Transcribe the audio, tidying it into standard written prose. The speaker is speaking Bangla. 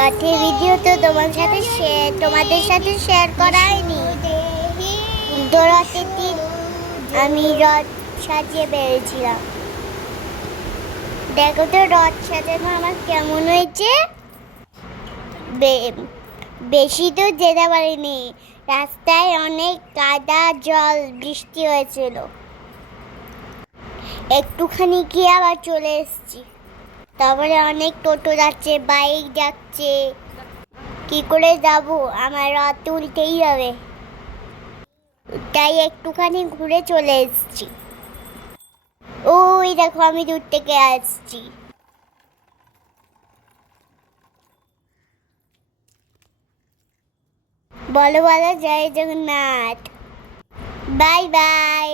রথের ভিডিও তো তোমাদের সাথে শেয়ার করা হয়নি। উল্টো রথের দিন আমি রথ সাজিয়ে বেরিয়েছিলাম। দেখো তো রথ সাজানো আমার কেমন হয়েছে। বেশি তো যেতে পারিনি, রাস্তায় অনেক কাদা জল বৃষ্টি হয়েছিল। একটুখানি গিয়ে আবার চলে এসেছি। তারপরে অনেক টোটো যাচ্ছে, বাইক যাচ্ছে। কি করে যাব, আমার রথ তুলতেই হবে, তাই একটুখানি ঘুরে চলে এসেছি। ওই দেখো আমি দূর থেকে আসছি। বলো বলো, জয় জগন্নাথ। Bye bye.